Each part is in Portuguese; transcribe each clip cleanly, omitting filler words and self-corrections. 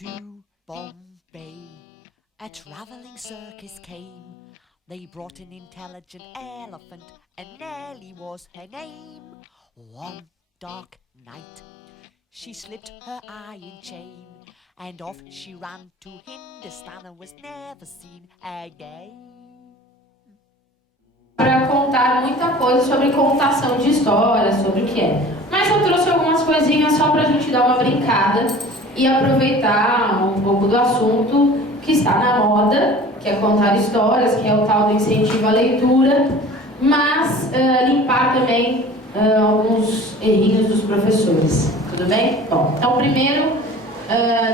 To Bombay, a travelling circus came. They brought an intelligent elephant, and Nellie was her name. One dark night, she slipped her iron chain, and off she ran to Hindustan and was never seen again. Para contar muita coisa sobre contação de histórias, sobre o que é. Mas eu trouxe algumas coisinhas só para a gente dar uma brincada e aproveitar um pouco do assunto que está na moda, que é contar histórias, que é o tal do incentivo à leitura, mas limpar também alguns errinhos dos professores. Tudo bem? Bom, então primeiro,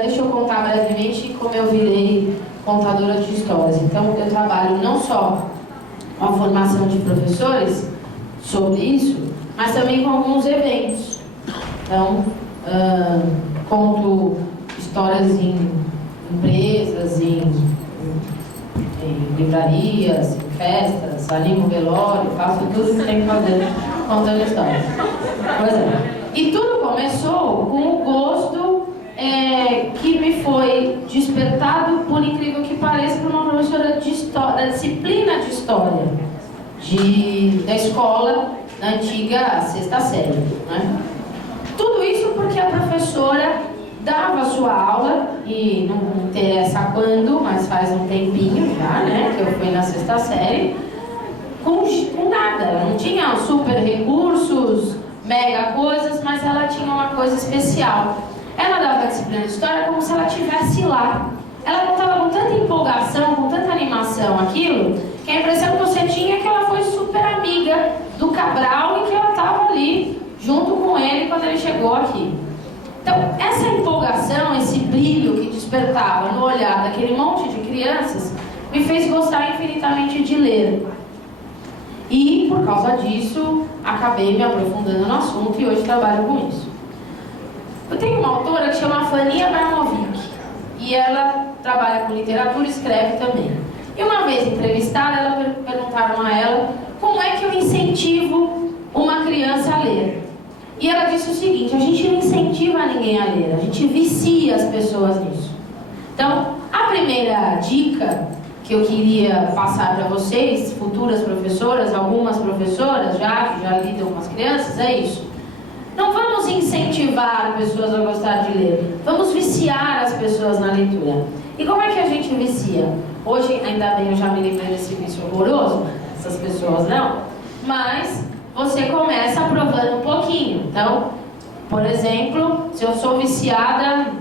deixa eu contar brevemente como eu virei contadora de histórias. Então eu trabalho não só com a formação de professores sobre isso, mas também com alguns eventos. Então, conto histórias em empresas, em livrarias, em festas, animo velório, faço tudo que tem que fazer contando histórias. Pois é. E tudo começou com o gosto que me foi despertado, por incrível que pareça, por uma professora de história, da disciplina de história da escola, na antiga sexta série, né? Tudo isso porque a professora dava sua aula, e não interessa quando, mas faz um tempinho já, né, que eu fui na sexta série, com nada. Ela não tinha super recursos, mega coisas, mas ela tinha uma coisa especial. Ela dava a disciplina de história como se ela estivesse lá. Ela contava com tanta empolgação, com tanta animação aquilo, que a impressão que você tinha é que ela foi super amiga do Cabral e que ela estava ali junto com ele quando ele chegou aqui. Então, essa empolgação, esse brilho que despertava no olhar daquele monte de crianças, me fez gostar infinitamente de ler. E, por causa disso, acabei me aprofundando no assunto e hoje trabalho com isso. Eu tenho uma autora que chama Fania Abramovic, e ela trabalha com literatura e escreve também. E uma vez entrevistada, perguntaram a ela como é que eu incentivo uma criança a ler. E ela disse o seguinte: a gente não incentiva ninguém a ler, a gente vicia as pessoas nisso. Então, a primeira dica que eu queria passar para vocês, futuras professoras, algumas professoras que já lidam com as crianças, é isso. Não vamos incentivar pessoas a gostar de ler, vamos viciar as pessoas na leitura. E como é que a gente vicia? Hoje, ainda bem, eu já me livrei desse vício horroroso, essas pessoas não, mas você começa provando um pouquinho. Então, por exemplo, se eu sou viciada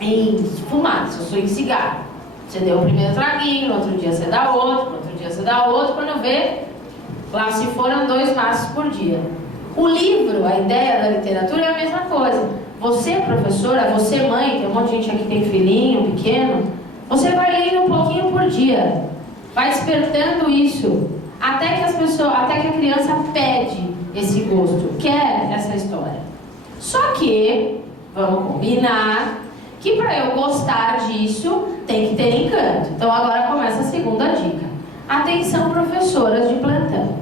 em fumar, se eu sou em cigarro, você deu o primeiro traguinho, no outro dia você dá outro, no outro dia você dá outro, quando vê, lá se foram 2 maços por dia. O livro, a ideia da literatura é a mesma coisa. Você, professora, você, mãe, tem um monte de gente aqui que tem filhinho pequeno, você vai lendo um pouquinho por dia, vai despertando isso, até que a criança pede esse gosto, quer essa história. Só que, vamos combinar, que para eu gostar disso, tem que ter encanto. Então agora começa a segunda dica. Atenção, professoras de plantão.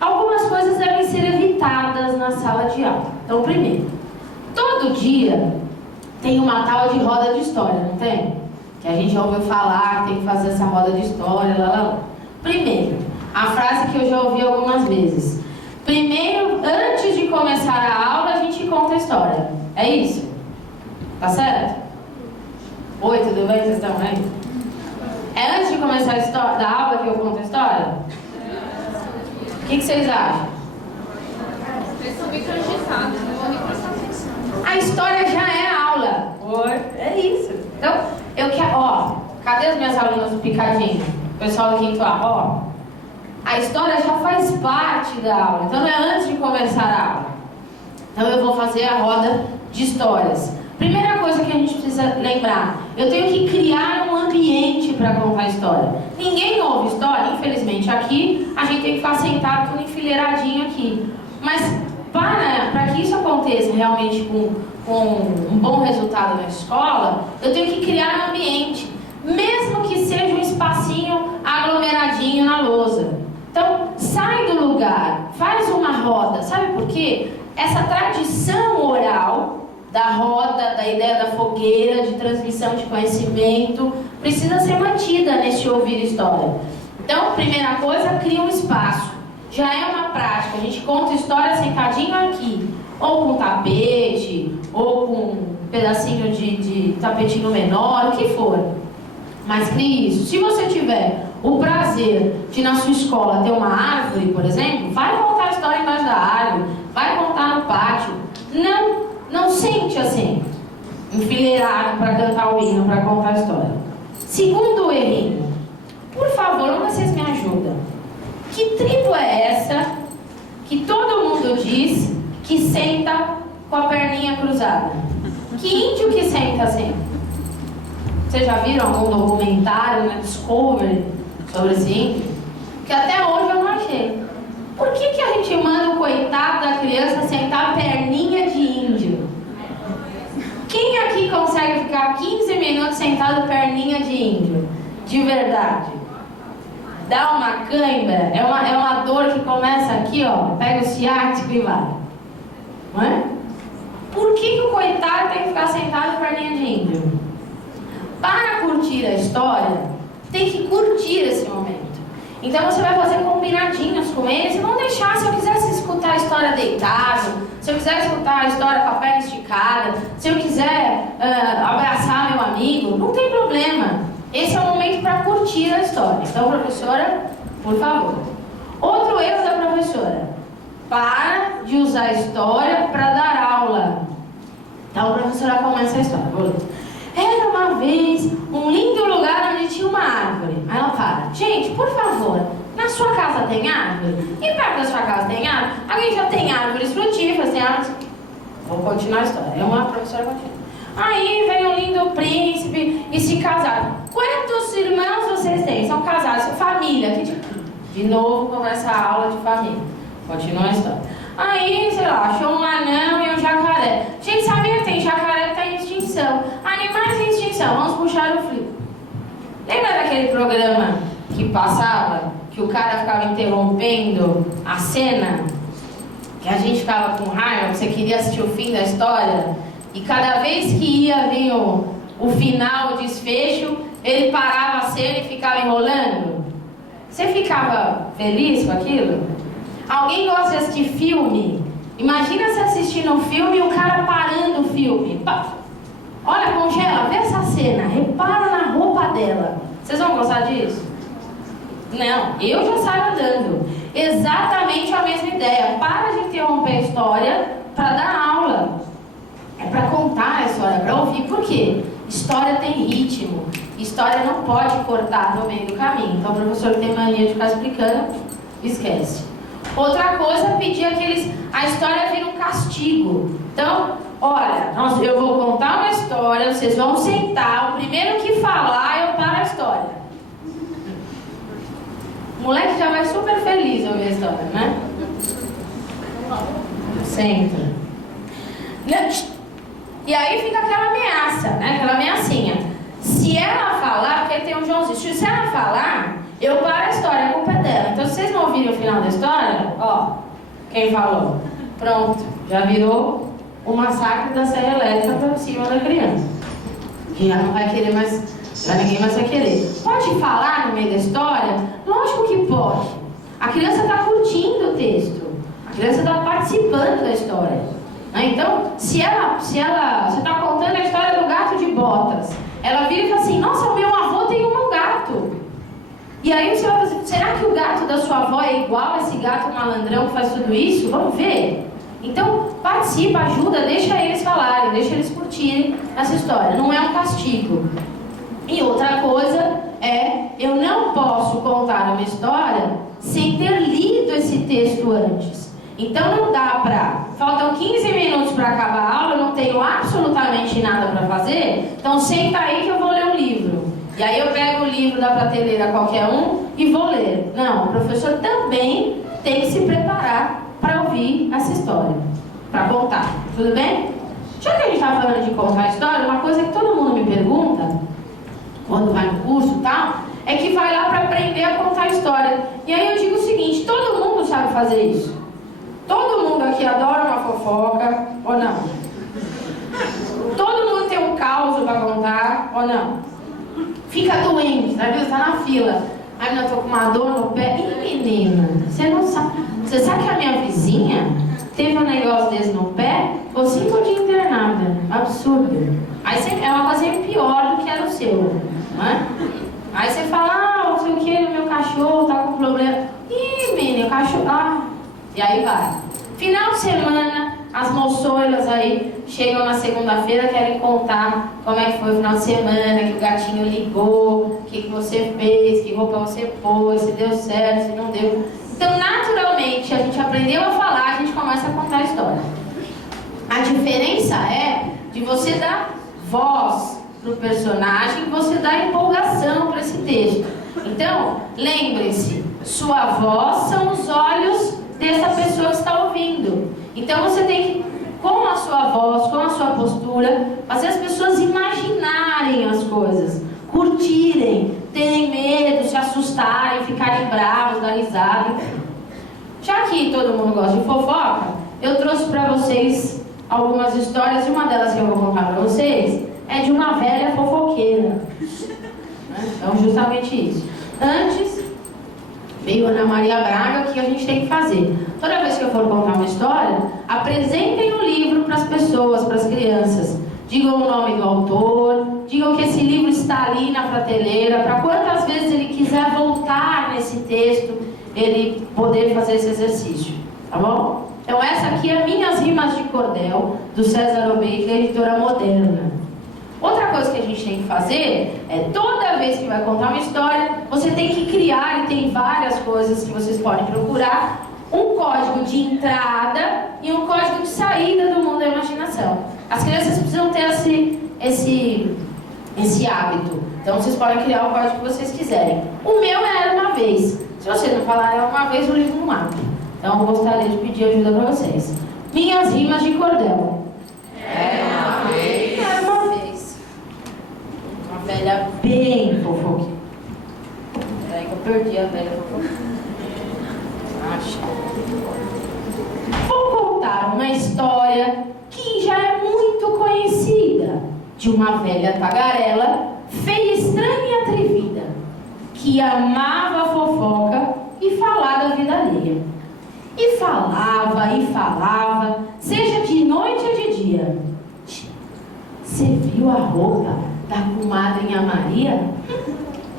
Algumas coisas devem ser evitadas na sala de aula. Então, primeiro, todo dia tem uma tal de roda de história, não tem? Que a gente já ouviu falar que tem que fazer essa roda de história, lá. Primeiro, a frase que eu já ouvi algumas vezes. Primeiro, antes de começar a aula, a gente conta a história. É isso? Tá certo? Oi, tudo bem? Vocês estão aí? É antes de começar a história, da aula que eu conto a história? O que vocês acham? Eles são microengessados, não vão nem prestar atenção. A história já é a aula. Oi, é isso. Então, eu quero, cadê as minhas alunas do Picadinho? O pessoal do quinto A, a história já faz parte da aula. Então não é antes de começar a aula. Então eu vou fazer a roda de histórias. Primeira coisa que a gente precisa lembrar, eu tenho que criar um ambiente para contar a história. Ninguém ouve história, infelizmente aqui, a gente tem que ficar sentado tudo enfileiradinho aqui. Mas para que isso aconteça realmente com um bom resultado na escola, eu tenho que criar um ambiente, mesmo que seja um espacinho aglomeradinho na lousa. Então, sai do lugar, faz uma roda. Sabe por quê? Essa tradição oral da roda, da ideia da fogueira, de transmissão de conhecimento, precisa ser mantida nesse ouvir história. Então, primeira coisa, cria um espaço. Já é uma prática, a gente conta história sentadinho aqui, ou com tapete, ou com um pedacinho de tapetinho menor, o que for. Mas crie isso. Se você tiver o prazer de na sua escola ter uma árvore, por exemplo, vai contar a história embaixo da árvore, vai contar no pátio. Não sente assim, enfileirado para cantar o hino, para contar a história. Segundo errinho, por favor, vocês me ajudam. Que tribo é essa que todo mundo diz que senta com a perninha cruzada? Que índio que senta assim? Vocês já viram algum documentário na Discovery sobre esse índio? Que até hoje eu não achei. Por que a gente manda o coitado da criança sentar a perninha de índio? Quem aqui consegue ficar 15 minutos sentado perninha de índio? De verdade. Dá uma cãibra, é uma dor que começa aqui, ó, pega o ciático e vai. Não é? Por que o coitado tem que ficar sentado perninha de índio? Para curtir a história, tem que curtir esse momento. Então você vai fazer combinadinhos com eles e não deixar, se eu quisesse escutar a história deitado, se eu quiser escutar a história com a perna esticada, se eu quiser abraçar meu amigo, não tem problema. Esse é o momento para curtir a história. Então, professora, por favor. Outro erro da professora: para de usar a história para dar aula. Então, a professora começa a história. Vou ler. Era uma vez um lindo lugar onde tinha uma árvore. Aí ela para. Gente, por favor, na sua casa tem árvore? E perto da sua casa tem árvore? Alguém já tem árvores frutíferas? Tem árvores... Vou continuar a história. É uma professora continua. Aí veio um lindo príncipe e se casaram. Quantos irmãos vocês têm? São casados, família. De novo começa a aula de família. Continua a história. Aí, sei lá, achou um anão e um jacaré. Gente, sabia que tem jacaré que está em extinção? Animais em extinção, vamos puxar o fio. Lembra daquele programa que passava, que o cara ficava interrompendo a cena? Que a gente ficava com raiva, você queria assistir o fim da história? E cada vez que ia vir o final, o desfecho, ele parava a cena e ficava enrolando? Você ficava feliz com aquilo? Alguém gosta de assistir filme? Imagina você assistindo um filme e o cara parando o filme. Olha, congela, vê essa cena, repara na roupa dela. Vocês vão gostar disso? Não, eu já saio andando. Exatamente a mesma ideia. Para de interromper a história para dar aula. É para contar a história, para ouvir. Por quê? História tem ritmo. História não pode cortar no meio do caminho. Então o professor tem mania de ficar explicando, esquece. Outra coisa é pedir a história vira um castigo. Então, olha, eu vou contar uma história, vocês vão sentar, o primeiro que falar, eu paro a história. O moleque já vai super feliz ouvir a história, né? Senta. E aí fica aquela ameaça, né? Aquela ameaçinha. Se ela falar, porque tem um Joãozinho, se ela falar, eu paro a história, a culpa é dela. Então, se vocês não ouvirem o final da história, ó, quem falou? Pronto, já virou o massacre da serra elétrica para cima da criança. Que já não vai querer mais, já ninguém mais vai querer. Pode falar no meio da história? Lógico que pode. A criança está curtindo o texto. A criança está participando da história. Então, se você está contando a história do gato de botas, ela vira e fala assim, nossa, o meu avô tem um gato. E aí você vai fazer, será que o gato da sua avó é igual a esse gato malandrão que faz tudo isso? Vamos ver. Então, participa, ajuda, deixa eles falarem, deixa eles curtirem essa história. Não é um castigo. E outra coisa é, eu não posso contar uma história sem ter lido esse texto antes. Então não dá pra... Faltam 15 minutos para acabar a aula, eu não tenho absolutamente nada para fazer, então senta aí que eu vou ler um livro. E aí eu pego o livro da prateleira qualquer um e vou ler. Não, o professor também tem que se preparar para ouvir essa história, para contar. Tudo bem? Já que a gente está falando de contar a história, uma coisa que todo mundo me pergunta, quando vai no curso e tal, é que vai lá para aprender a contar a história. E aí eu digo o seguinte, todo mundo sabe fazer isso. Todo mundo aqui adora uma fofoca, ou não? ou não? Fica doente, sabe? Você tá na fila. Ai, menina, eu tô com uma dor no pé. Ih, menina, você não sabe. Você sabe que a minha vizinha teve um negócio desse no pé? Ficou 5 dias internada. Absurdo. Aí você, é uma coisa pior do que era o seu, não é? Aí você fala, não sei o que, meu cachorro tá com problema. Ih, menina, o cachorro. E aí vai. Final de semana, as moçoilas aí chegam na segunda-feira, querem contar como é que foi o final de semana, que o gatinho ligou, o que você fez, que roupa você pôs, se deu certo, se não deu. Então, naturalmente, a gente aprendeu a falar, a gente começa a contar a história. A diferença é de você dar voz para o personagem, você dar empolgação para esse texto. Então, lembre-se, sua voz são os olhos dessa pessoa que está ouvindo. Então, você tem que, com a sua voz, com a sua postura, fazer as pessoas imaginarem as coisas, curtirem, terem medo, se assustarem, ficarem bravos, dar risada. Já que todo mundo gosta de fofoca, eu trouxe para vocês algumas histórias, e uma delas que eu vou contar para vocês é de uma velha fofoqueira. Então, justamente isso. Antes, veio Ana Maria Braga, o que a gente tem que fazer? Toda vez que eu for contar uma história, apresentem o livro para as pessoas, para as crianças. Digam o nome do autor, digam que esse livro está ali na prateleira, para quantas vezes ele quiser voltar nesse texto, ele poder fazer esse exercício, tá bom? Então essa aqui é Minhas Rimas de Cordel, do César Obeid, editora Moderna. Outra coisa que a gente tem que fazer é, toda vez que vai contar uma história, você tem que criar, e tem várias coisas que vocês podem procurar, um código de entrada e um código de saída do mundo da imaginação. As crianças precisam ter esse hábito. Então vocês podem criar o código que vocês quiserem. O meu Era Uma Vez. Se você não falar Era Uma Vez, o livro não abre. Então eu gostaria de pedir ajuda para vocês. Minhas Rimas de Cordel. Era uma vez. Era uma vez. Uma velha bem fofoqueira. Peraí que eu perdi a velha fofoqueira. Vou contar uma história que já é muito conhecida, de uma velha tagarela, feia, estranha e atrevida, que amava a fofoca e falar da vida alheia. E falava, seja de noite ou de dia. Você viu a roupa da comadrinha Maria?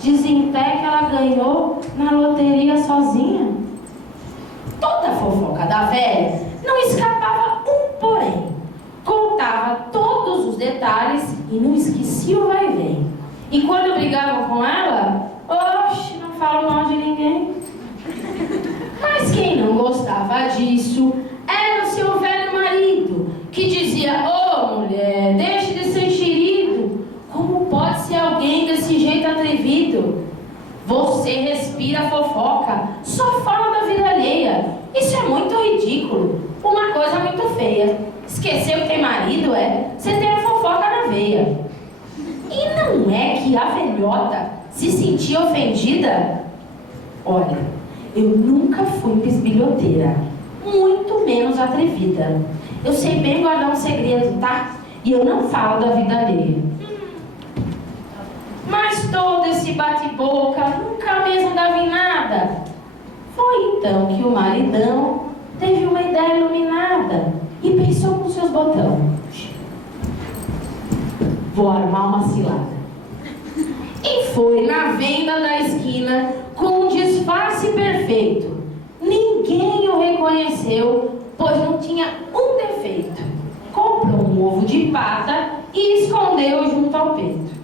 Dizem até que ela ganhou na loteria sozinha. Toda a fofoca da velha não escapava um porém. Contava todos os detalhes e não esquecia o vai e vem. E quando brigavam com ela, oxe, não falo mal de ninguém. Mas quem não gostava disso era o seu velho marido, que dizia, ô mulher, deixe de ser enxerido. Como pode ser alguém desse jeito atrevido? Você respira fofoca, só fala da vida alheia. Isso é muito ridículo, uma coisa muito feia. Esqueceu que tem marido, é? Você tem a fofoca na veia. E não é que a velhota se sentia ofendida? Olha, eu nunca fui bisbilhoteira, muito menos atrevida. Eu sei bem guardar um segredo, tá? E eu não falo da vida alheia. Mas todo esse bate-boca nunca mesmo dava em nada. Foi então que o maridão teve uma ideia iluminada e pensou com seus botões: vou armar uma cilada. E foi na venda da esquina com um disfarce perfeito. Ninguém o reconheceu, pois não tinha um defeito. Comprou um ovo de pata e escondeu junto ao peito.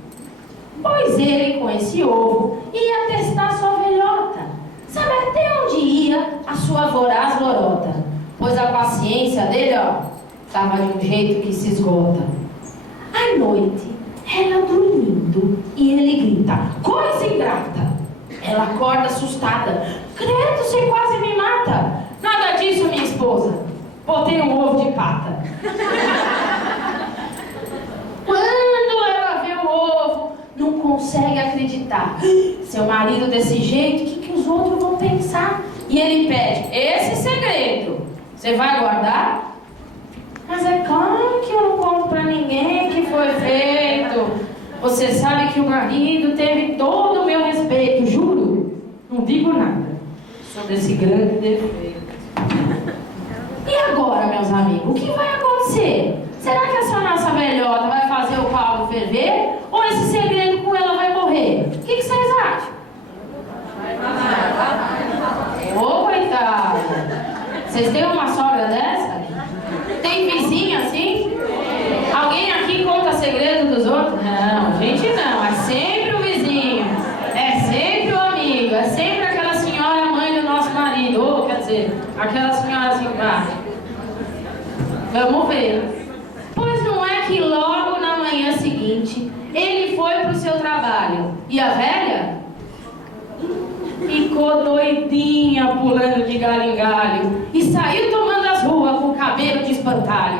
Pois ele, com esse ovo, ia testar sua velhota. Sabe até onde ia a sua voraz lorota. Pois a paciência dele, tava de um jeito que se esgota. À noite, ela dormindo, e ele grita: coisa ingrata! Ela acorda assustada: credo, você quase me mata! Nada disso, minha esposa, botei um ovo de pata. Quando ela vê o ovo, não consegue acreditar. Seu marido desse jeito, o que os outros vão pensar? E ele pede: esse segredo, você vai guardar? Mas é claro que eu não conto pra ninguém que foi feito. Você sabe que o marido teve todo o meu respeito, juro. Não digo nada sobre esse grande defeito. E agora, meus amigos, o que vai acontecer? Será que essa nossa velhota vai fazer o caldo ferver? Ou esse segredo com ela vai morrer? O que vocês acham? Ô, coitada! Vocês têm uma sogra dessa? Tem vizinha assim? Alguém aqui conta segredo dos outros? Não, gente não. É sempre o vizinho. É sempre o amigo. É sempre aquela senhora mãe do nosso marido. Ou, quer dizer, aquela senhora simpática. Vamos ver. Pois não é que logo na manhã seguinte ele foi para o seu trabalho. E a velha ficou doidinha pulando de galho em galho e saiu tomando as ruas com o cabelo de espantalho.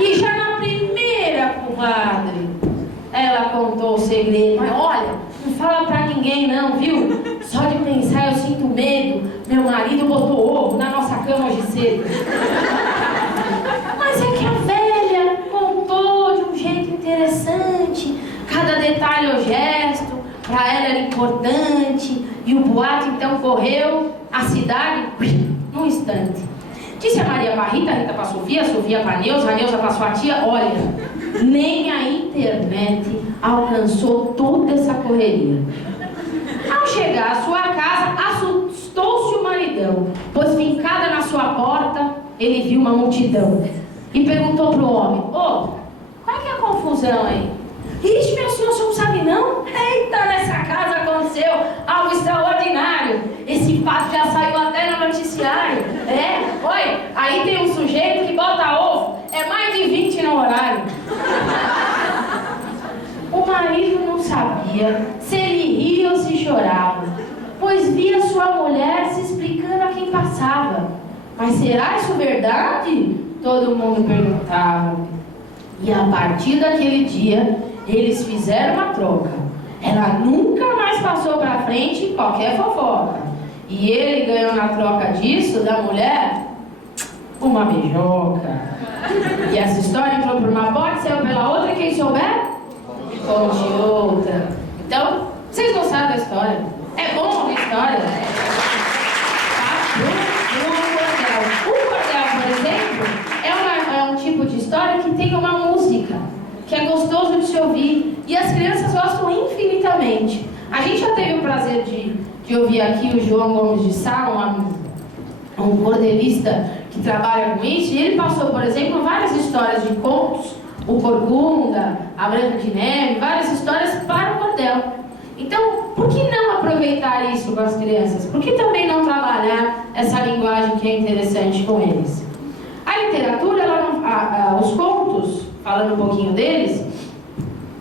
E já na primeira, comadre, ela contou o segredo. Mas olha, não fala pra ninguém não, viu? Só de pensar eu sinto medo. Meu marido botou ovo na nossa cama hoje cedo. Mas é que a velha contou de um jeito interessante. Cada detalhe ou gesto pra ela era importante. E o boato então correu a cidade num instante. Disse a Maria pra Rita, a Rita pra Sofia, a Sofia pra Neuza, a Neuza pra sua tia. Olha, nem a internet alcançou toda essa correria. Ao chegar à sua casa, assustou-se o maridão, pois fincada na sua porta, ele viu uma multidão. E perguntou pro homem: ô, qual é que é a confusão aí? Ixi, meu senhor, o senhor não sabe não? Eita, nessa casa aconteceu algo extraordinário. Esse fato já saiu até no noticiário. Oi, aí tem um sujeito que bota ovo, é mais de 20 no horário. O marido não sabia se ele ria ou se chorava, pois via sua mulher se explicando a quem passava. Mas será isso verdade? Todo mundo perguntava. E a partir daquele dia, eles fizeram uma troca. Ela nunca mais passou pra frente qualquer fofoca. E ele ganhou na troca disso, da mulher, uma beijoca. E essa história entrou por uma porta, saiu pela outra, e quem souber, conte outra. Então, vocês gostaram da história? É bom ouvir história? O cordel, por exemplo, é um tipo de história que tem uma música, que é gostoso de se ouvir, e as crianças gostam infinitamente. A gente já teve o prazer de ouvir aqui o João Gomes de Sá, um cordelista que trabalha com isso, e ele passou, por exemplo, várias histórias de contos, o Corcunda, a Branca de Neve, várias histórias para o cordel. Então, por que não aproveitar isso com as crianças? Por que também não trabalhar essa linguagem que é interessante com eles? A literatura, os contos, falando um pouquinho deles,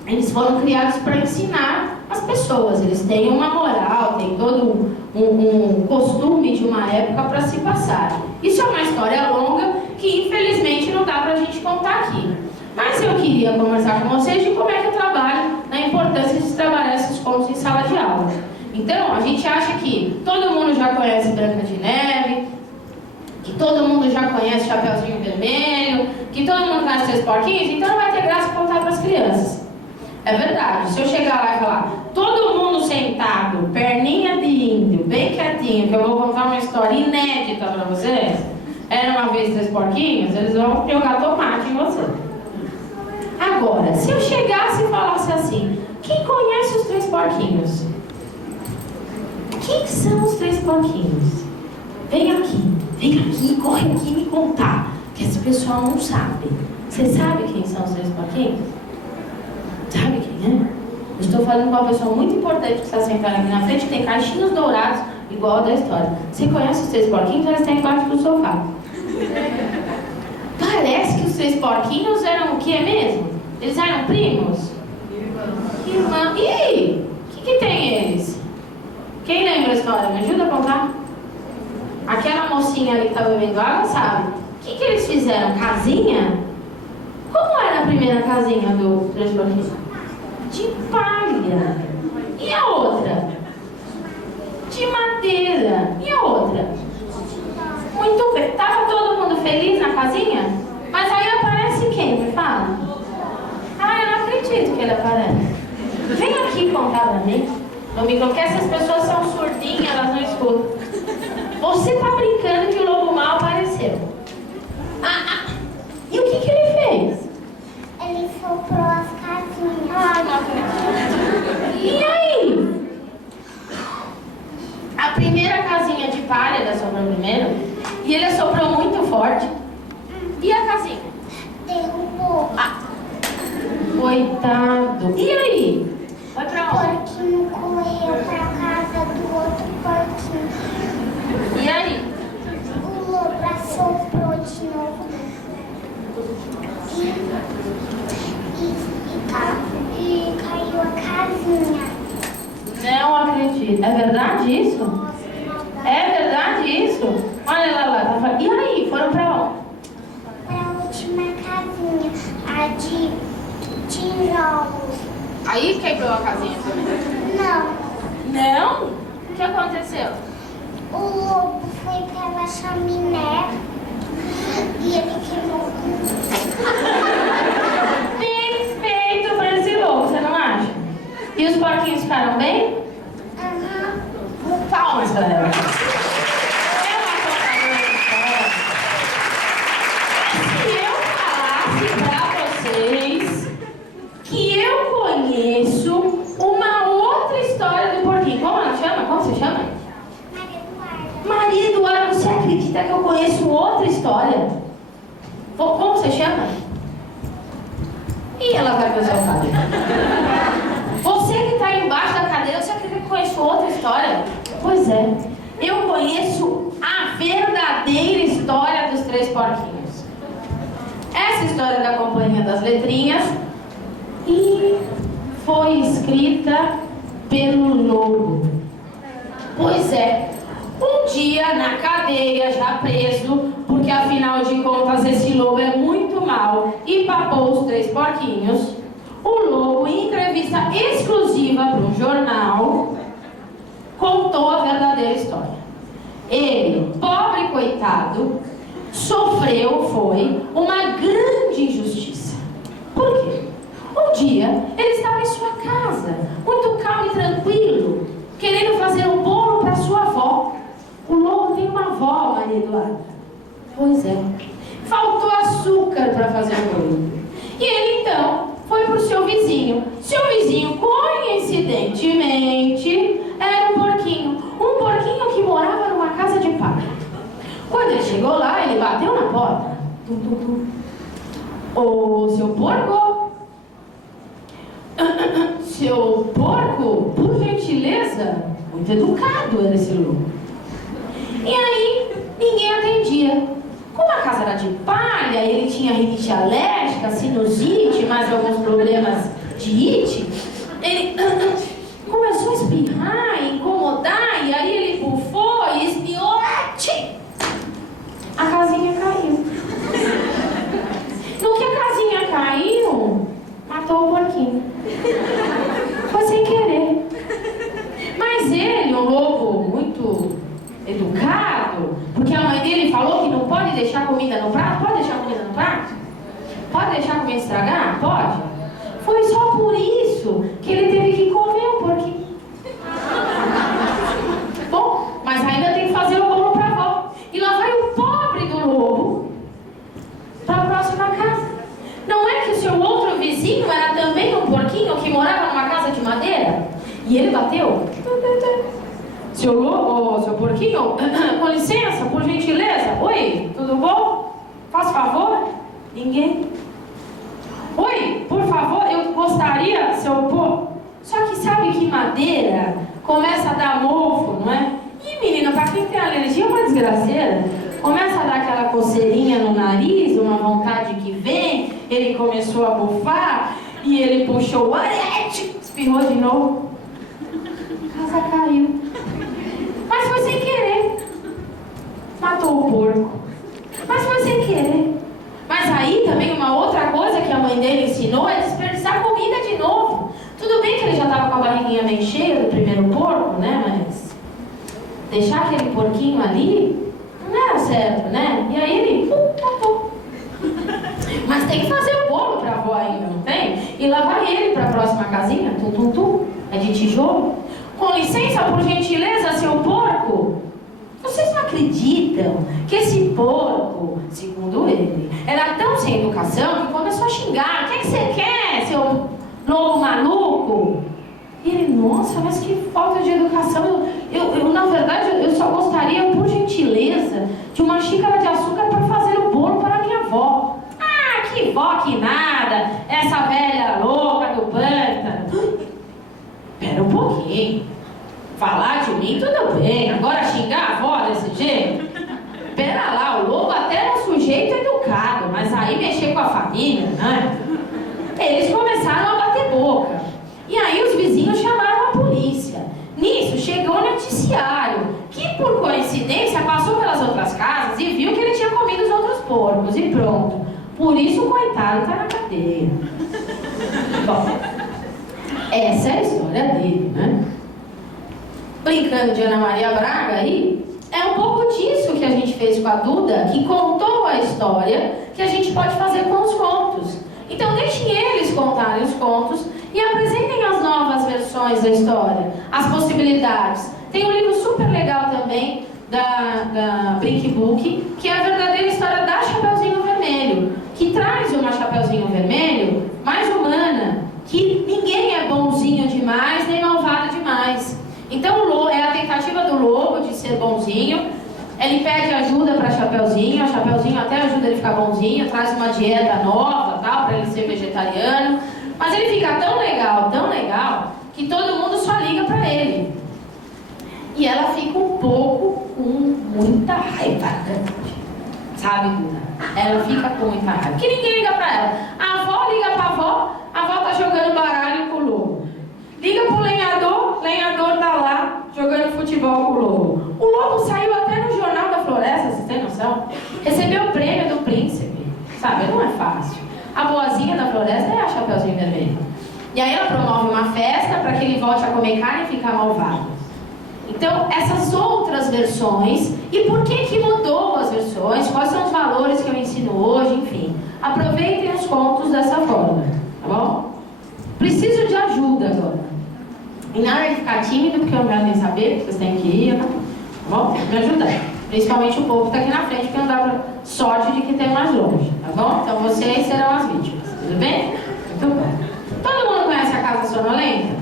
eles foram criados para ensinar as pessoas. Eles têm uma moral, tem todo um costume de uma época para se passar. Isso é uma história longa que, infelizmente, não dá para a gente contar aqui. Mas eu queria conversar com vocês de como é que eu trabalho, na importância de trabalhar esses contos em sala de aula. Então, a gente acha que todo mundo já conhece Branca de Neve, que todo mundo já conhece Chapeuzinho Vermelho, que todo mundo conhece Três Porquinhos, então não vai ter graça contar para as crianças. É verdade, se eu chegar lá e falar, todo mundo sentado, perninha de índio, bem quietinho, que eu vou contar uma história inédita para vocês, era uma vez Três Porquinhos, eles vão jogar tomate em você. Agora, se eu chegasse e falasse assim, quem conhece os Três Porquinhos? Quem são os Três Porquinhos? Vem aqui, corre aqui me contar, que esse pessoal não sabe. Você sabe quem são os Três Porquinhos? Sabe quem é? Eu estou falando com uma pessoa muito importante que está sentada aqui na frente, tem caixinhos dourados, igual a da história. Você conhece os Três Porquinhos? Eles estão embaixo do sofá. Parece que os Três Porquinhos eram o que mesmo? Eles eram primos? Irmã. E aí? O que tem eles? Quem lembra a história? Me ajuda a contar? Aquela mocinha ali que está bebendo água, sabe? O que eles fizeram? Casinha? Como era a primeira casinha do Três Porquinhos? De palha. E a outra? De madeira. E a outra? Muito bem. Estava todo mundo feliz na casinha? Mas aí aparece quem? Me fala. Ah, eu não acredito que ainda aparece. Vem aqui contar pra mim. No microfone, que essas pessoas são surdinhas, elas não escutam. Você tá brincando que o lobo mau apareceu. E o que ele fez? Ele soprou as casinhas. Ah, não acredito. E aí? A primeira casinha de palha, ele assoprou primeiro, e ele assoprou muito forte. E a casinha? Derrubou. Coitado. E aí? Vai pra O onde? porquinho correu pra casa do outro porquinho. E aí? O lobo assoprou de novo. E caiu a casinha. Não acredito. É verdade isso? É verdade isso? Olha lá, tá falando. E aí? Foram pra onde? Pra última casinha, a de tijolos. Aí quebrou a casinha também. Não, Não? O que aconteceu? o lobo foi pela chaminé e ele queimou. Perfeito pra esse lobo, você não acha? E os porquinhos ficaram bem? Palmas pra ela. É uma contadora de história. Se eu falasse pra vocês que eu conheço uma outra história do porquinho. Como ela chama? Como você chama? Maria Eduarda, você acredita que eu conheço outra história? Como você chama? E ela vai fazer o cadeira. Você que está embaixo da cadeira, você acredita que eu conheço outra história? Pois é, eu conheço a verdadeira história dos três porquinhos. Essa história da Companhia das Letrinhas e foi escrita pelo lobo. Pois é, um dia na cadeia, já preso, porque afinal de contas esse lobo é muito mau e papou os três porquinhos, o lobo, em entrevista exclusiva para um jornal, contou a verdadeira história. Ele, pobre coitado, sofreu, foi, uma grande injustiça. Por quê? Um dia, ele estava em sua casa, muito calmo e tranquilo, querendo fazer um bolo para sua avó. O lobo tem uma avó, Maria Eduarda. Pois é. Faltou açúcar para fazer o bolo. E ele então foi para o seu vizinho. Seu vizinho, coincidentemente, era um porquinho. Um porquinho que morava numa casa de palha. Quando ele chegou lá, ele bateu na porta. Tum, tum, tum. Ô, seu porco? Seu porco, por gentileza, muito educado era esse lobo. E aí, ninguém atendia. Como a casa era de palha, ele tinha rinite alérgica, sinusite, mais alguns problemas de it, ele começou a espirrar, incomodar, e aí ele bufou e espirrou. A casinha caiu. No que a casinha caiu, matou o porquinho. Foi sem querer. Mas ele, um lobo muito educado, porque a mãe dele falou que não pode deixar comida no prato. Pode deixar comida no prato? Pode deixar comida estragar? Pode. Foi só por isso que ele teve que comer um porquinho. Bom, mas ainda tem que fazer o bolo pra avó. E lá vai o pobre do lobo para a próxima casa. Não é que o seu outro vizinho era também um porquinho que morava numa casa de madeira? E ele bateu. Seu lobo, seu porquinho, com licença, por gentileza. Oi, tudo bom? Faz favor? Ninguém. Oi, por favor, eu gostaria, seu porco. Só que sabe que madeira começa a dar mofo, não é? E menina, pra quem tem alergia, uma desgraceira. Começa a dar aquela coceirinha no nariz, uma vontade que vem. Ele começou a bufar e ele puxou o ar, espirrou de novo. A casa caiu. Mas foi sem querer. Matou o porco. Mas foi sem querer. Mas aí também uma outra coisa que a mãe dele ensinou é desperdiçar comida de novo. Tudo bem que ele já estava com a barriguinha bem cheia do primeiro porco, né? Mas deixar aquele porquinho ali não era certo, né? E aí ele matou. Mas tem que fazer o bolo pra avó ainda, não tem? E lá vai ele para a próxima casinha, é de tijolo. Com licença, por gentileza, seu porco. Vocês não acreditam que esse porco, segundo ele, era tão sem educação que começou a xingar. O que você quer, seu lobo maluco? E ele, nossa, mas que falta de educação. Eu na verdade, eu só gostaria, por gentileza, de uma xícara de açúcar para fazer o bolo para minha avó. Ah, que vó que nada, essa velha louca do pântano. Pera um pouquinho. Falar de mim, tudo bem. Agora xingar a avó desse jeito? Pera lá, o lobo até é um sujeito educado, mas aí mexer com a família, né? Eles começaram a bater boca. E aí os vizinhos chamaram a polícia. Nisso chegou o noticiário, que por coincidência passou pelas outras casas e viu que ele tinha comido os outros porcos. E pronto. Por isso o coitado está na cadeia. Bom, essa é a história dele, né? Brincando de Ana Maria Braga aí, é um pouco disso que a gente fez com a Duda, que contou a história que a gente pode fazer com os contos. Então deixem eles contarem os contos e apresentem as novas versões da história, as possibilidades. Tem um livro super legal também da Brink Book, que é a verdadeira história da Chapeuzinho Vermelho, que traz uma Chapeuzinho Vermelho mais humana, que ninguém é bonzinho demais nem malvado demais. Então é a tentativa do lobo de ser bonzinho. Ele pede ajuda para Chapeuzinho, a Chapeuzinho até ajuda ele a ficar bonzinho, traz uma dieta nova, tal, para ele ser vegetariano. Mas ele fica tão legal, que todo mundo só liga para ele. E ela fica um pouco com muita raiva, sabe, Duda? Ela fica com muita raiva, porque ninguém liga para ela. A avó liga para a avó tá jogando baralho com o lobo. Liga pro lenhador tá lá jogando futebol com o lobo. O lobo saiu até no Jornal da Floresta, vocês têm noção? Recebeu o prêmio do príncipe, sabe? Não é fácil. A boazinha da floresta é a Chapeuzinho Vermelho. E aí ela promove uma festa para que ele volte a comer carne e ficar malvado. Então, essas outras versões, e por que mudou as versões, quais são os valores que eu ensino hoje, enfim. Aproveitem os contos dessa forma, tá bom? Preciso de ajuda agora. E nada de ficar tímido, porque eu não quero nem saber, vocês têm que ir, tá bom? Tem que me ajudar. Principalmente o povo que está aqui na frente, porque não dá sorte de que tem mais longe, tá bom? Então vocês serão as vítimas, tudo bem? Muito bom. Todo mundo conhece a Casa Sonolenta?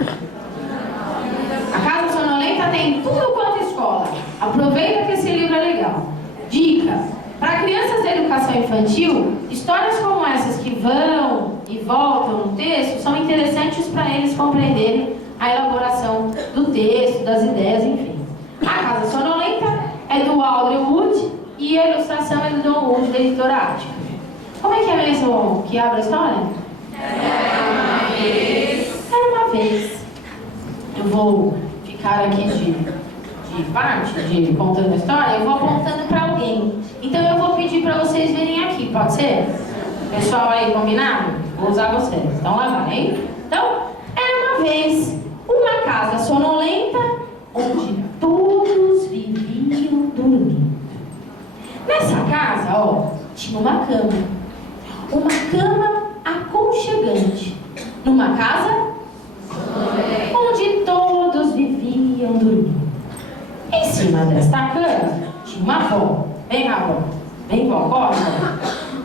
A Casa Sonolenta tem tudo quanto escola. Aproveita que esse livro é legal. Dica: para crianças da educação infantil, histórias como essas que vão e voltam no texto são interessantes para eles compreenderem a elaboração do texto, das ideias, enfim. A Casa Sonolenta é do Audrey Wood e a ilustração é do Don Wood, da editora Ática. Como é que é mesmo que abre a história? Era uma vez. Eu vou ficar aqui de contando a história, eu vou apontando para alguém. Então eu vou pedir para vocês virem aqui, pode ser? Pessoal aí, combinado? Vou usar vocês. Então lá vai, hein? Então, era uma vez uma casa sonolenta onde todos viviam dormindo. Nessa casa, ó, tinha uma cama aconchegante, numa casa onde todos viviam dormindo. Em cima desta cama tinha uma avó. Vem, avó. Vem, vó, corre.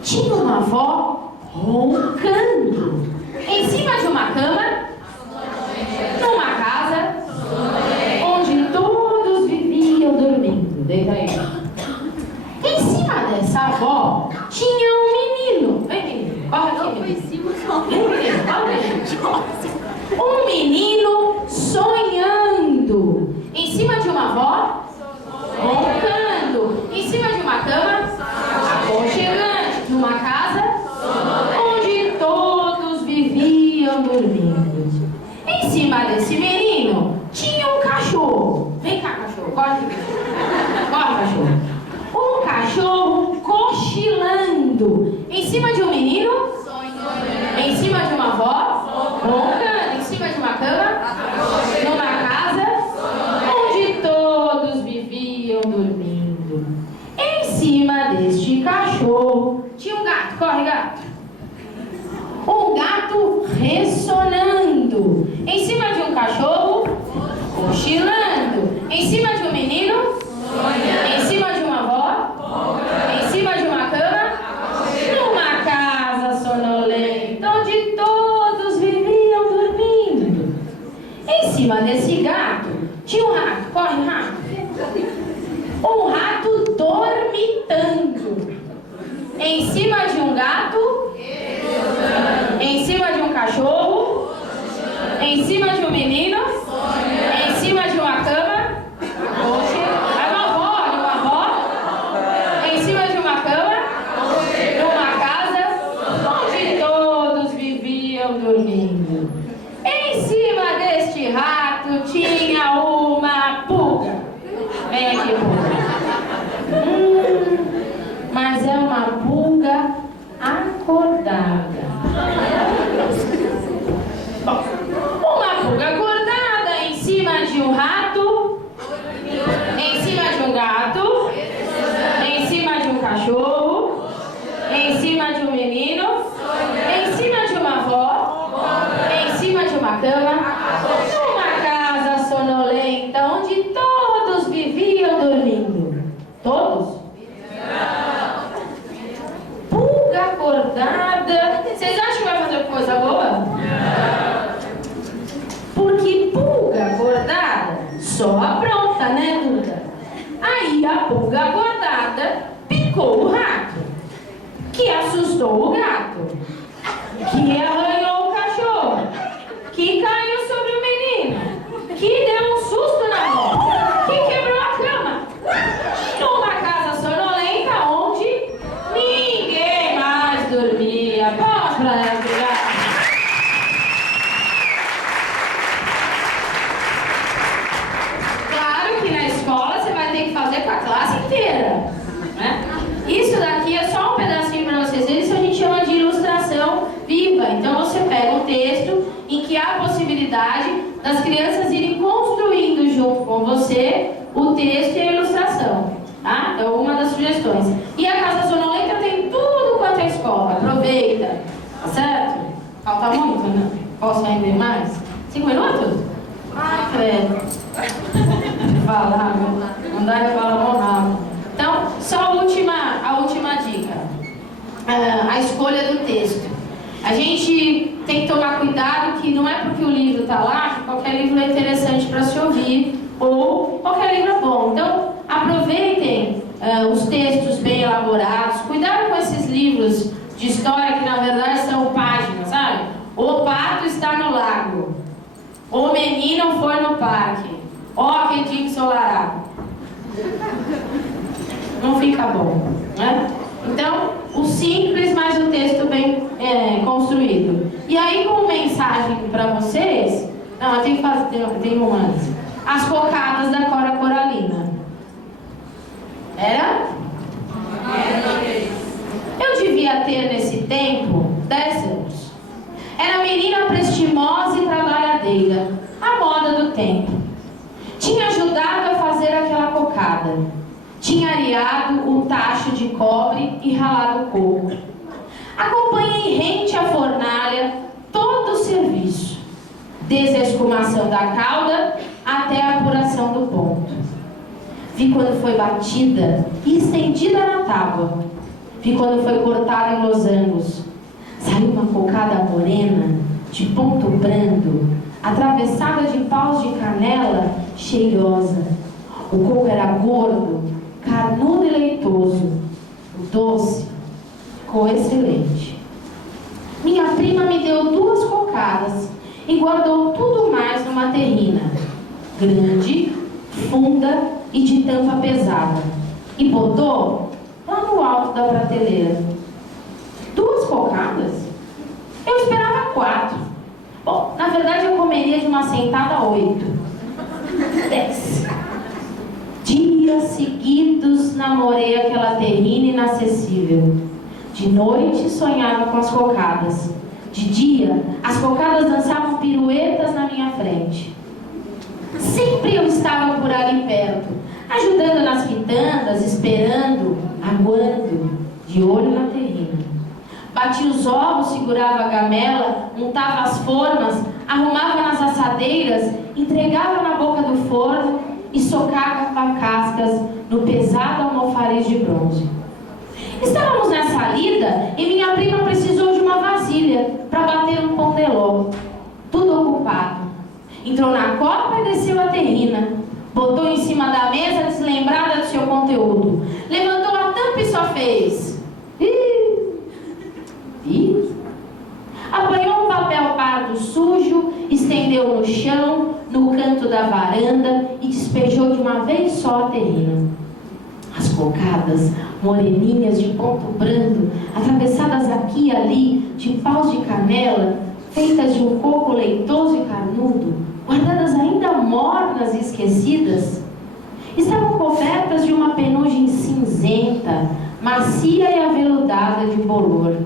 Tinha uma avó roncando. Em cima de uma cama, numa casa onde todos viviam dormindo. Deita aí. Em cima dessa avó tinha um menino. Vem, menino. Corre aqui, menino. Vem, menino. Corre. Um menino sonhando. Em cima de uma avó roncando. Em cima de uma cama aconchegante. Numa casa onde todos viviam dormindo. Em cima desse menino tinha um cachorro. Vem cá, cachorro. Corre aqui. Corre, cachorro. Um cachorro cochilando. Em cima de um menino em cima de uma avó roncando. Em cima de uma cama numa casa onde todos viviam dormindo. Em cima deste cachorro tinha um gato. Corre, gato. Um gato ressonando. Em cima de um cachorro, cochilando. Em cima de um menino, em cima de uma avó, em cima de uma cama, numa casa sonolenta, onde todos viviam dormindo. Em cima desse gato tinha um rato. Corre, rato. Um rato dormitando. Em cima de um gato, em cima de um cachorro, em cima de um menino, em cima de uma cama, uma avó, em cima de uma cama, numa casa onde todos viviam dormindo. Em cima deste rato tinha uma pulga. Vem aqui, pulga. Mas é uma pulga acordada. Uma pulga acordada em cima de um rato, em cima de um gato, em cima de um cachorro, em cima de um menino, em cima de uma avó, em cima de uma cama, numa casa sonolenta onde todos viviam dormindo. Todos? Pulga acordada. Vocês acham que vai fazer coisa boa? Porque pulga acordada só apronta, né, Duda? Aí a pulga acordada picou o rato, que assustou o gato, que arranhou o cachorro, que caiu sobre o menino, que deu um susto na avó, que quebrou a cama. Numa casa sonolenta onde ninguém mais dormia. Vamos pra ela, obrigada. Claro que na escola você vai ter que fazer com a classe inteira, né? Isso daqui é só um pedacinho para vocês verem, isso a gente chama de ilustração viva. Então você pega um texto em que há a possibilidade das crianças irem construindo junto com você o texto e a ilustração, tá? É uma das sugestões. E a Casa Sonolenta tem tudo quanto é escola, aproveita, tá certo? Falta muito, né? Posso render mais? 5 minutos? Ai, credo. Falar, não dá pra falar mal nada. Então, só a última dica. A escolha do texto. A gente tem que tomar cuidado que não é porque o livro está lá que qualquer livro é interessante para se ouvir ou qualquer livro é bom. Então, aproveitem os textos bem elaborados. Cuidado com esses livros de história que na verdade são páginas, sabe? O pato está no lago. O menino foi no parque. Ó, que dia ensolarado. Não fica bom, né? Então, o simples, mas o texto bem construído. E aí, como mensagem para vocês... Não, eu tenho que fazer... Tem um antes. As cocadas da Cora Coralina. Era? Eu devia ter, nesse tempo, 10 anos. Era menina prestimosa e trabalhadeira, a moda do tempo. Tinha ajudado a fazer aquela cocada. Tinha areado o tacho de cobre e ralado o coco. Acompanhei rente à fornalha todo o serviço, desde a escumação da calda até a apuração do ponto. Vi quando foi batida e estendida na tábua. Vi quando foi cortada em losangos. Saiu uma cocada morena, de ponto brando, atravessada de paus de canela, cheirosa. O coco era gordo, carnudo e leitoso. O doce ficou excelente. Minha prima me deu 2 cocadas e guardou tudo mais numa terrina, grande, funda e de tampa pesada, e botou lá no alto da prateleira. 2 cocadas? Eu esperava 4. Bom, na verdade eu comeria de uma sentada 8. 10. Dias seguidos namorei aquela terrina inacessível. De noite sonhava com as cocadas. De dia, as cocadas dançavam piruetas na minha frente. Sempre eu estava por ali perto, ajudando nas quitandas, esperando, aguando, de olho na terrina. batia os ovos, segurava a gamela, montava as formas, arrumava nas assadeiras, entregava na boca do forno e socava cascas no pesado almofariz de bronze. Estávamos nessa lida e minha prima precisou de uma vasilha para bater um pão de ló. Tudo ocupado. Entrou na copa e desceu a terrina. Botou em cima da mesa deslembrada do seu conteúdo. Levantou a tampa e só fez. Apanhou um papel pardo sujo, estendeu no chão, no canto da varanda e despejou de uma vez só a terrina. As cocadas, moreninhas de ponto brando, atravessadas aqui e ali de paus de canela, feitas de um coco leitoso e carnudo, guardadas ainda mornas e esquecidas, estavam cobertas de uma penugem cinzenta, macia e aveludada de bolor.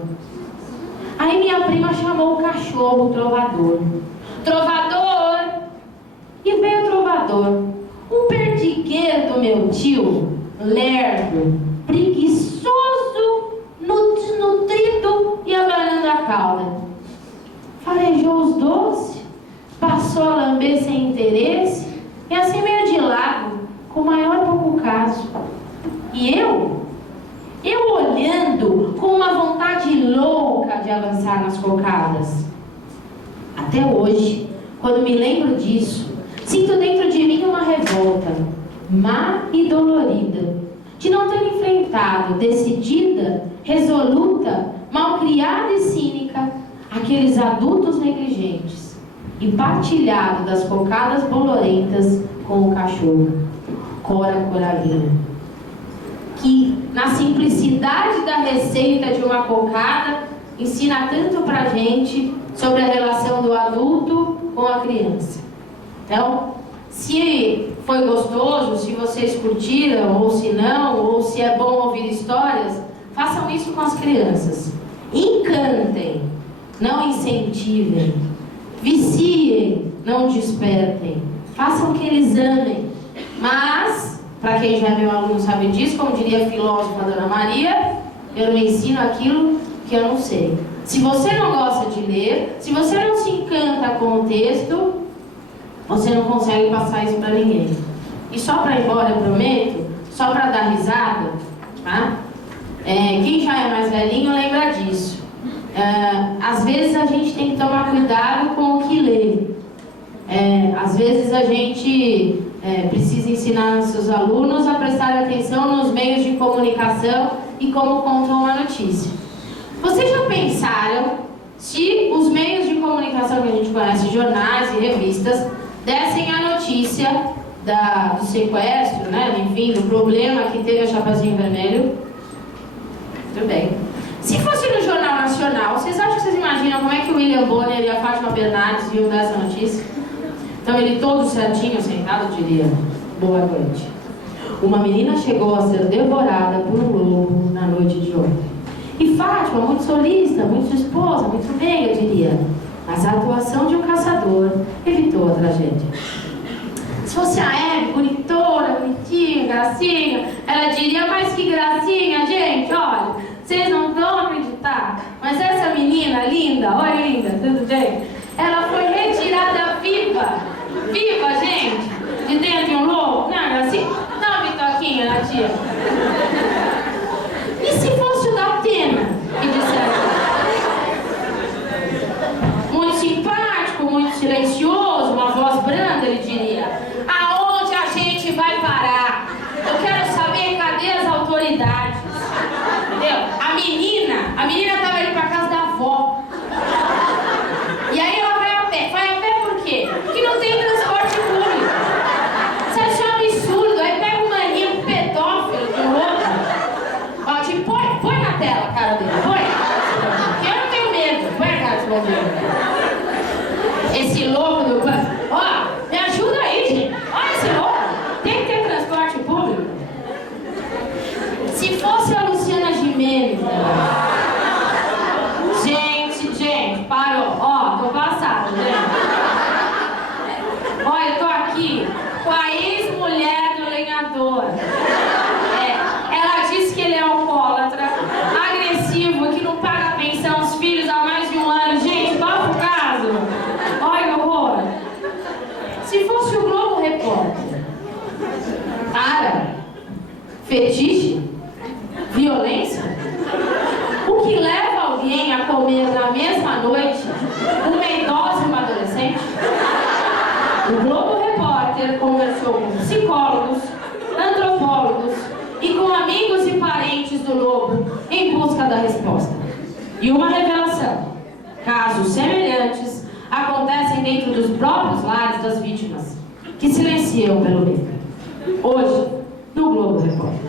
Aí minha prima chamou o cachorro, o trovador. Trovador! E veio o trovador, um perdigueiro do meu tio, lerdo, preguiçoso, desnutrido e abanando a cauda. Farejou os doces, passou a lamber sem interesse e assim meio de lado, com o maior pouco caso. E eu olhando com uma vontade louca de avançar nas cocadas. Até hoje, quando me lembro disso, sinto dentro de mim uma revolta, má e dolorida, de não ter enfrentado, decidida, resoluta, malcriada e cínica, aqueles adultos negligentes, e partilhado das cocadas bolorentas com o cachorro, Cora Coralina, que na simplicidade da receita de uma cocada ensina tanto pra gente sobre a relação do adulto com a criança. Então, se foi gostoso, se vocês curtiram, ou se não, ou se é bom ouvir histórias, façam isso com as crianças. Encantem, não incentivem. Viciem, não despertem. Façam que eles amem. Mas, para quem já é meu aluno sabe disso, como diria a filósofa Dona Maria, eu não ensino aquilo que eu não sei. Se você não gosta de ler, se você não se encanta com o texto, você não consegue passar isso para ninguém. E só para ir embora, eu prometo, só para dar risada, tá? Quem já é mais velhinho lembra disso. Às vezes a gente tem que tomar cuidado com o que lê. Às vezes a gente precisa ensinar os seus alunos a prestar atenção nos meios de comunicação e como contam uma notícia. Vocês já pensaram se os meios de comunicação que a gente conhece, jornais e revistas, dessem a notícia do sequestro, né? Enfim, do problema que teve a Chapeuzinho Vermelho? Tudo bem. Se fosse no Jornal Nacional, vocês acham que vocês imaginam como é que o William Bonner e a Fátima Bernardes iam dar essa notícia? Então ele todo certinho, sentado, diria: boa noite. Uma menina chegou a ser devorada por um lobo na noite de ontem. E Fátima, muito solista, muito esposa, muito bem, eu diria. Mas a atuação de um caçador evitou a tragédia. Se fosse a Hebe, bonitona, bonitinha, gracinha, ela diria: mas que gracinha, gente, olha, vocês não vão acreditar, mas essa menina linda, olha linda, tudo bem? Ela foi retirada viva, gente, de dentro de um lobo. Não, gracinha, dá uma bitoquinha na tia. E se fosse o da Atena, que disseram: muito simpático, muito silencioso, uma voz branda, ele diria: aonde a gente vai parar? Eu quero saber cadê as autoridades. Entendeu? A menina estava indo para casa da avó. E aí ela vai a pé. Vai a pé por quê? Porque não tem transporte público. Isso é um absurdo. Aí pega um maníaco pedófilo Fetiche? Violência? O que leva alguém a comer na mesma noite uma idosa e uma adolescente? O Globo Repórter conversou com psicólogos, antropólogos e com amigos e parentes do lobo em busca da resposta. E uma revelação: casos semelhantes acontecem dentro dos próprios lares das vítimas, que silenciam pelo meio. Hoje, no Globo Repórter.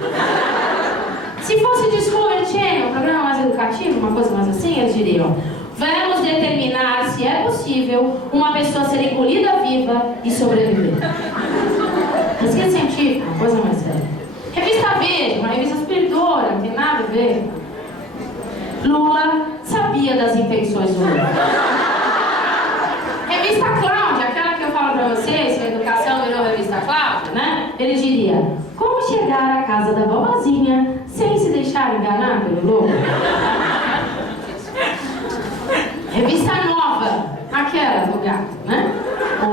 Se fosse Discovery Channel, um programa mais educativo, uma coisa mais assim, eles diriam: vamos determinar se é possível uma pessoa ser engolida viva e sobreviver. Pesquisa científica, uma coisa mais séria. Revista Veja, uma revista superior, não tem nada a ver. Lula sabia das intenções do Lula. Revista Cláudia, aquela que eu falo pra vocês, que a educação virou revista Cláudia, né? Ele diria: como chegar à casa da vovozinha sem se deixar enganar pelo lobo? Revista Nova, aquela do gato, né?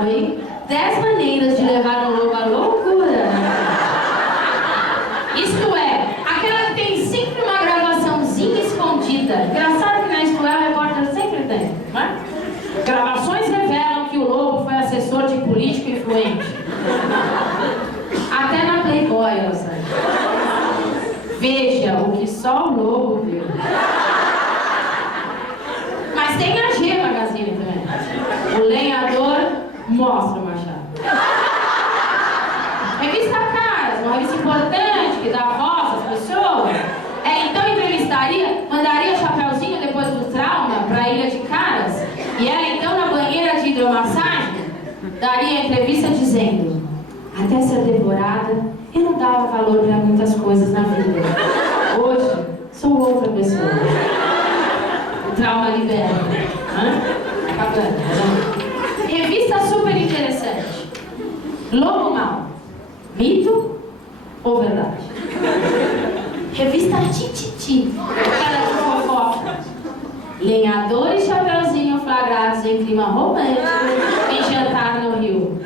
Oi, 10 maneiras de levar um lobo à loucura. Isto é, aquela que tem sempre uma gravaçãozinha escondida. Engraçado que na Isto É, o repórter sempre tem, né? Gravações revelam que o lobo foi assessor de político influente. Até na Playboy, ela sabe. Veja o que só o lobo viu. Mas tem a G Magazine também. O lenhador mostra o machado. Revista Caras, uma revista importante que dá voz às pessoas. Então entrevistaria, mandaria Chapeuzinho depois do trauma para a Ilha de Caras. E ela então na banheira de hidromassagem daria a entrevista dizendo: até ser devorada, eu não dava valor para muitas coisas na vida. Hoje, sou outra pessoa. O trauma libera. Revista super interessante. Lobo Mal. Mito ou verdade? Revista Tititi. Aquela de fofoca. Lenhador e Chapeuzinho flagrados em clima romântico em jantar no Rio.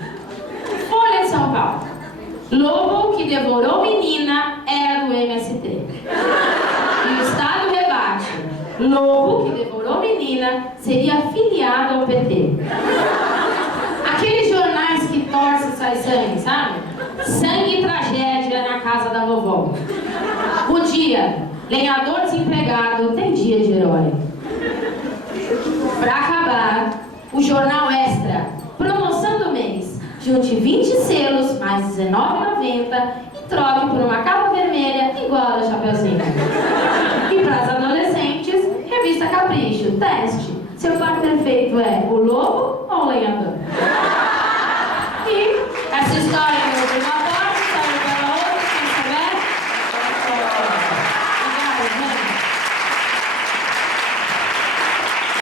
Folha de São Paulo. Lobo que devorou menina era do MST. E o Estado rebate: lobo que devorou menina seria filiado ao PT. Aqueles jornais que torcem e sai sangue, sabe? Sangue e tragédia na casa da vovó. O dia: lenhador desempregado tem dia de herói. Pra acabar, o jornal Extra: promoção do mês. Junte 20 selos, mais R$19,90 e troque por uma capa vermelha igual a da Chapeuzinho. E para as adolescentes, revista Capricho, teste: seu par perfeito é o lobo ou o lenhador? E essa história, meu irmão,